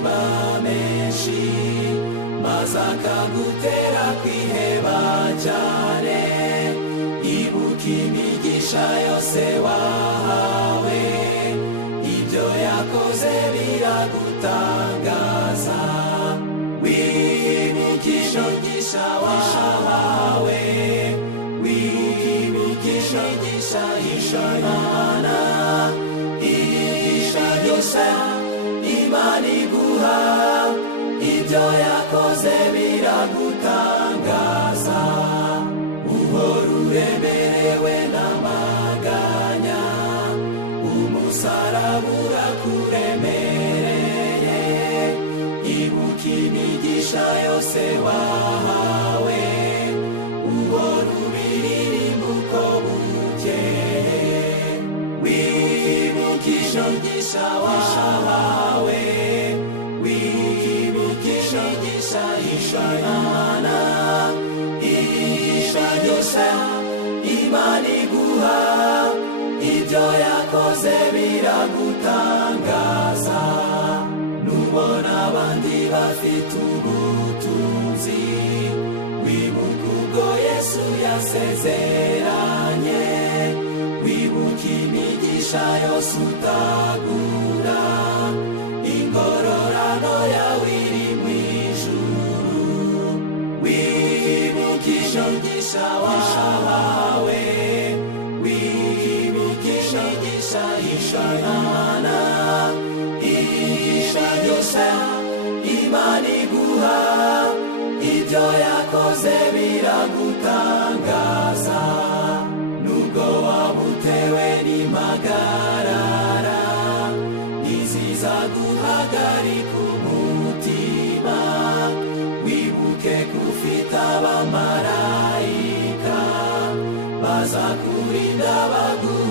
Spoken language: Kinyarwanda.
amakuba menshi maze akagutera kwiheba cyane. Ibuka imigisha yose wahawe, ibyo yakoze biragutangaza. Wibukisha imigisha wahawe, wibukisha imigisha y'Imana, imigisha yose Imana iguha, ibyo yakoze biragutangaza. Uhora uremerewe n'amaganya, umusaraba urakuremereye. Ibuka imigisha yose wahawe, uhora ubiririmba uko bukeye. Wibukisha imigisha wahawe, wibukisha imigisha y'Imana, imigisha yose Imana iguha, ibyo yakoze biragutangaza. Nubona abandi bafite ubutunzi, wibuka ubwo Yesu yasezeranye. Wibuka imigisha yose utagura, ingororano yawe iri mu ijuru. Wibukisha imigisha wahawe, wibukisha imigisha y'Imana, imigisha yose Imana iguha, ibyo yakoze biragutangaza. Nubwo waba utewe n'impagarara, ntizizaguhagarika umutima. Wibuke ko ufite abamarayika bazakurinda baguha